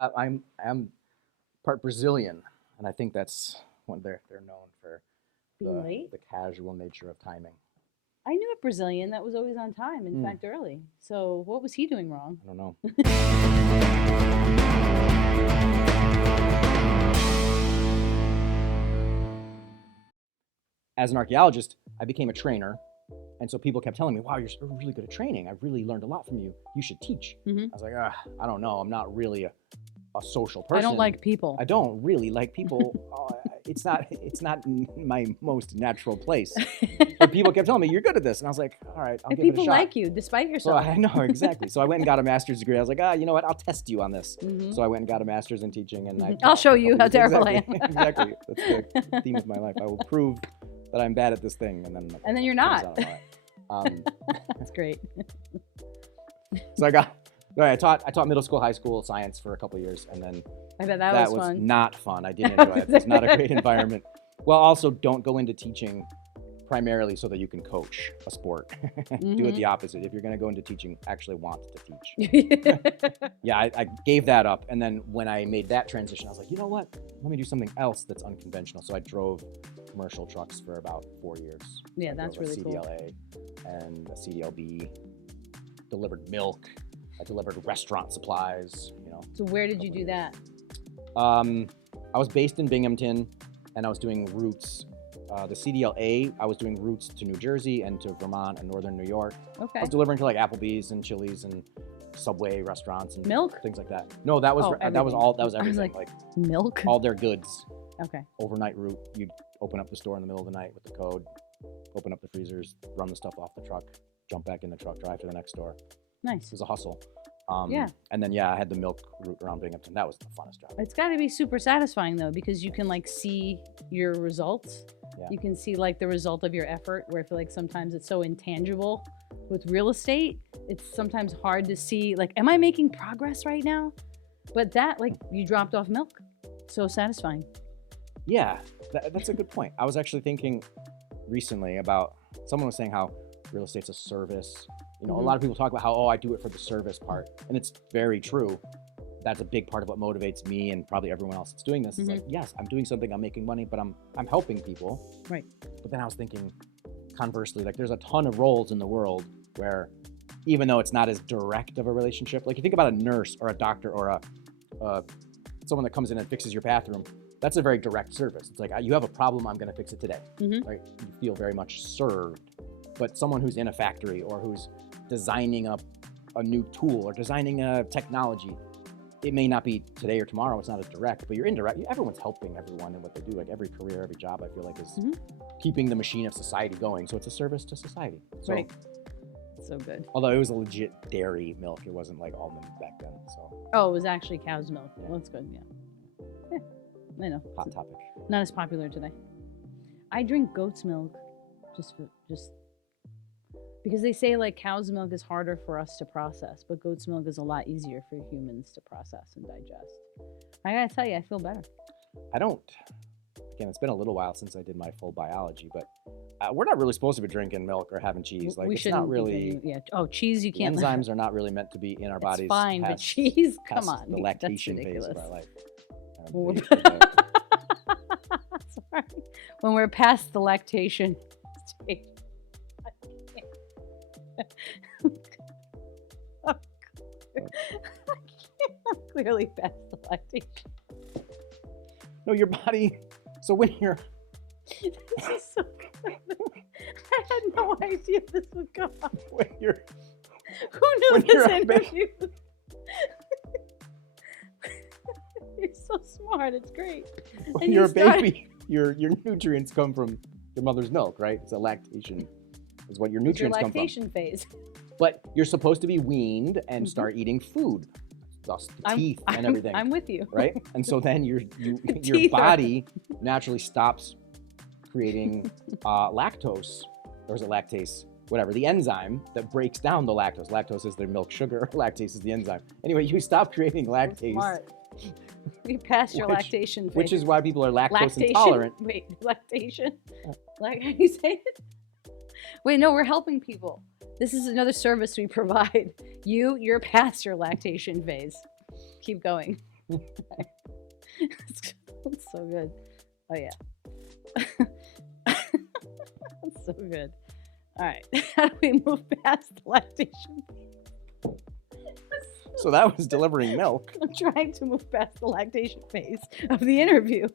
I'm part Brazilian, and I think that's when they're known for Being late? the casual nature of timing. I knew a Brazilian that was always on time, in fact, early. So what was he doing wrong? I don't know. As an archaeologist, I became a trainer, and so people kept telling me, "Wow, you're really good at training. I've really learned a lot from you. You should teach." Mhm. I was like, I don't know. I'm not really a social person. I don't like people. I don't really like people. It's not my most natural place. But people kept telling me, "You're good at this," and I was like, "All right, I'll And give it a people shot." like you despite So yourself. I know exactly. So I went and got a master's degree. I was like, you know what? I'll test you on this. Mhm. So I went and got a master's in teaching, and I I'll show taught you a how couple years. terrible I am. Exactly. That's the theme of my life. I will prove that I'm bad at this thing, and then Then you're turns not. out I'm all right. That's great. So I taught middle school, high school science for a couple of years, and then I bet that that was fun. not fun. I didn't enjoy it. It was not a great environment. Well, also don't go into teaching primarily so that you can coach a sport. Do it the opposite. If you're going to go into teaching, actually want to teach. Yeah, I gave that up. And then when I made that transition, I was like, you know what? Let me do something else that's unconventional. So I drove commercial trucks for about 4 years. Yeah, I that's drove really a cool. CDLA and a CDLB, delivered milk. I delivered restaurant supplies, you know. So where did you do that? I was based in Binghamton, and I was doing routes. The CDLA, I was doing routes to New Jersey and to Vermont and northern New York. Okay. I was delivering to like Applebee's and Chili's and Subway restaurants and Milk? things like that. No, that was everything. that was I was everything. like, milk? All their goods. Okay. Overnight route. You'd open up the store in the middle of the night with the code, open up the freezers, run the stuff off the truck, jump back in the truck, drive to the next store. It Nice. was a hustle. Yeah. And then I had the milk route around Binghamton. That was the funnest job. It's got to be super satisfying though, because you can like see your results. Yeah. You can see like the result of your effort, where I feel like sometimes it's so intangible with real estate. It's sometimes hard to see, like, am I making progress right now? But that, like, you dropped off milk. So satisfying. Yeah, that's a good point. I was actually thinking recently about, someone was saying how real estate's a service. You know, a lot of people talk about how, I do it for the service part. And it's very true. That's a big part of what motivates me and probably everyone else that's doing this. It's like, yes, I'm doing something, I'm making money, but I'm helping people. Right. But then I was thinking, conversely, like there's a ton of roles in the world where even though it's not as direct of a relationship, like you think about a nurse or a doctor or someone that comes in and fixes your bathroom, that's a very direct service. It's like, you have a problem, I'm going to fix it today. Right? You feel very much served. But someone who's in a factory or who's designing a new tool or designing a technology, it may not be today or tomorrow. It's not as direct, but you're indirect. Everyone's helping everyone in what they do. Like every career, every job, I feel like is keeping the machine of society going. So it's a service to society. So, Right. So good. although it was a legit dairy milk, it wasn't like almond back then. So Oh, it was actually cow's milk. Well, that's good. Yeah. I know. hot topic. Not as popular today. I drink goat's milk just because they say like cow's milk is harder for us to process, but goat's milk is a lot easier for humans to process and digest. I gotta tell you, I feel better. I don't. Again, it's been a little while since I did my full biology, but we're not really supposed to be drinking milk or having cheese. Like We it's shouldn't not be really. drinking- yeah. Oh, cheese you The can't. enzymes are not really meant to be in our bodies. It's fine, but past- cheese, come past on. The that's lactation phase ridiculous. of our life. Well, Please forget. Sorry. When we're past the lactation stage. I'm clearly past the lactation. No, your body. So when you're This is so good. I had no idea this would come up. when you're Who knew When you're this a baby. interview? You're so smart. It's great. when And you're you a started- baby, your nutrients come from your mother's milk, right? It's a lactation. Is what your It's your nutrients come from. lactation phase. But you're supposed to be weaned and start eating food, thus the teeth and everything. I'm with you. Right? And so then your Teeth are- body naturally stops creating lactose, or is it lactase? Whatever, the enzyme that breaks down the lactose. Lactose is the milk sugar, lactase is the enzyme. Anyway, you stop creating lactase, Smart. You passed your Which- lactation phase. which is why people are lactose lactation. intolerant. Wait, lactation? Like how you say it? Wait, no, we're helping people. This is another service we provide. You're past your lactation phase. Keep going. It's so good. Oh yeah. That's so good. All right. How do we move past the lactation? So that was delivering milk. I'm trying to move past the lactation phase of the interview.